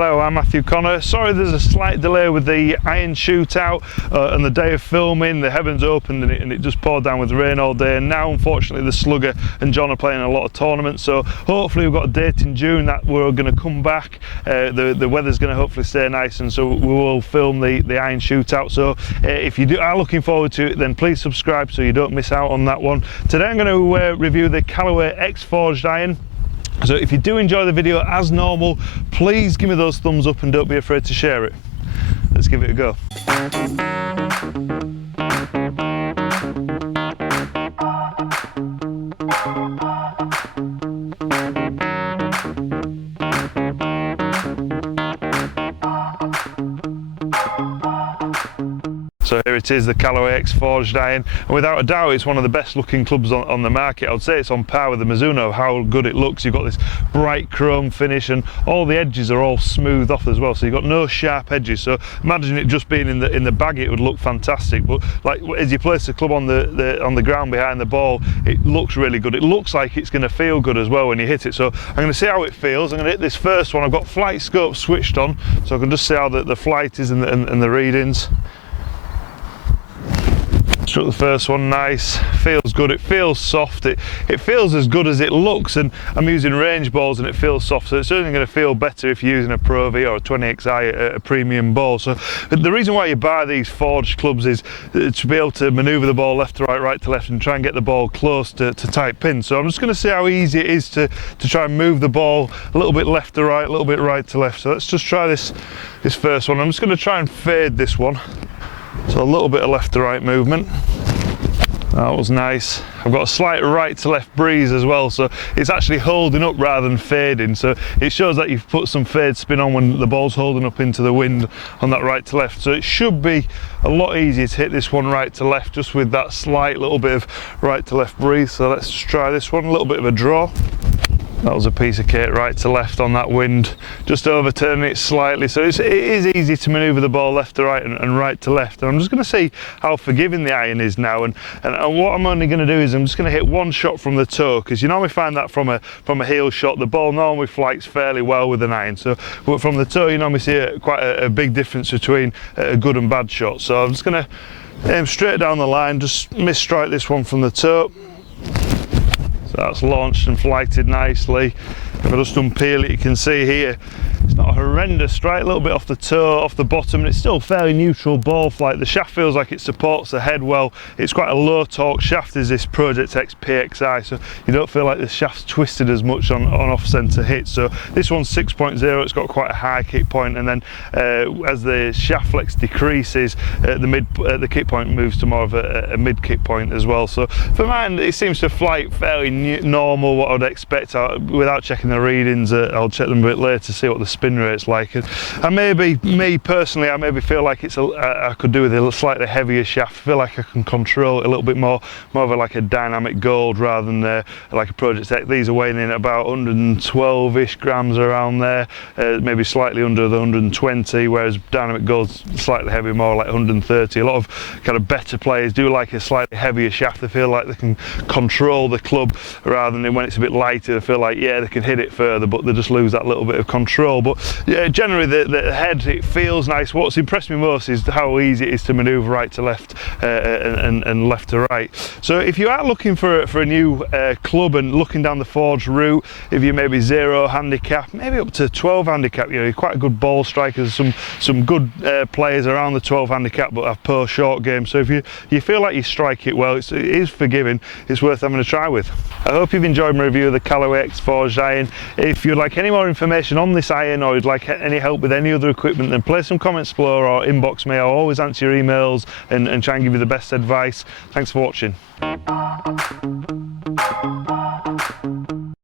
Hello, I'm Matthew Connor. Sorry there's a slight delay with the iron shootout and the day of filming. The heavens opened and it just poured down with rain all day, and now unfortunately the Slugger and John are playing a lot of tournaments, so hopefully we've got a date in June that we're going to come back. The weather's going to hopefully stay nice, and so we will film the iron shootout. So if you are looking forward to it, then please subscribe so you don't miss out on that one. Today I'm going to review the Callaway X Forged iron. So if you do enjoy the video, as normal, please give me those thumbs up and don't be afraid to share it. Let's give it a go. So here it is, the Callaway X Forged iron, and without a doubt it's one of the best looking clubs on the market. I would say it's on par with the Mizuno, how good it looks. You've got this bright chrome finish and all the edges are all smoothed off as well, so you've got no sharp edges. So imagine it just being in the bag, it would look fantastic, but like as you place the club on the ground behind the ball, it looks really good. It looks like it's going to feel good as well when you hit it. So I'm going to see how it feels. I'm going to hit this first one. I've got flight scope switched on so I can just see how the flight is and the readings. Struck the first one nice, feels good, it feels soft, it feels as good as it looks, and I'm using range balls and it feels soft, so it's only going to feel better if you're using a Pro V or a 20XI, a premium ball. So the reason why you buy these forged clubs is to be able to manoeuvre the ball left to right, right to left, and try and get the ball close to tight pins. So I'm just going to see how easy it is to try and move the ball a little bit left to right, a little bit right to left. So let's just try this first one. I'm just going to try and fade this one. So a little bit of left to right movement. That was nice. I've got a slight right to left breeze as well, so it's actually holding up rather than fading. So it shows that you've put some fade spin on when the ball's holding up into the wind on that right to left. So it should be a lot easier to hit this one right to left just with that slight little bit of right to left breeze. So let's just try this one, a little bit of a draw. That was a piece of cake, right to left on that wind, just overturning it slightly. So it is easy to manoeuvre the ball left to right and right to left. And I'm just going to see how forgiving the iron is now. And what I'm only going to do is I'm just going to hit one shot from the toe, because you normally find that from a heel shot, the ball normally flights fairly well with an iron. So but from the toe, you normally see quite a big difference between a good and bad shot. So I'm just going to aim straight down the line, just miss-strike this one from the toe. So that's launched and flighted nicely. If I just unpeel it, you can see here it's not a horrendous strike, a little bit off the toe, off the bottom, and it's still fairly neutral ball flight. The shaft feels like it supports the head well. It's quite a low torque shaft, is this Project X PXI, so you don't feel like the shaft's twisted as much on off-centre hits. So this one's 6.0, it's got quite a high kick point, and then as the shaft flex decreases, the kick point moves to more of a mid kick point as well. So for mine, it seems to flight fairly normal, what I'd expect. Without checking the readings, I'll check them a bit later to see what the spin rate's like. And maybe, me personally, I maybe feel like I could do with a slightly heavier shaft. I feel like I can control it a little bit more of like a dynamic gold rather than like a Project X. These are weighing in about 112-ish grams around there, maybe slightly under the 120, whereas dynamic gold's slightly heavier, more like 130. A lot of kind of better players do like a slightly heavier shaft. They feel like they can control the club rather than when it's a bit lighter. They feel like, yeah, they can hit it further, but they just lose that little bit of control. But yeah, generally the head, it feels nice. What's impressed me most is how easy it is to manoeuvre right to left and left to right. So if you are looking for a new club and looking down the forged route, if you're maybe 0 handicap, maybe up to 12 handicap, you're quite a good ball striker. There's some good players around the 12 handicap but have poor short game. So if you feel like you strike it well, it is forgiving, it's worth having a try with. I hope you've enjoyed my review of the Callaway X Forged iron. If you'd like any more information on this iron, or you'd like any help with any other equipment, then place some comments below or inbox me. I'll always answer your emails and try and give you the best advice. Thanks for watching.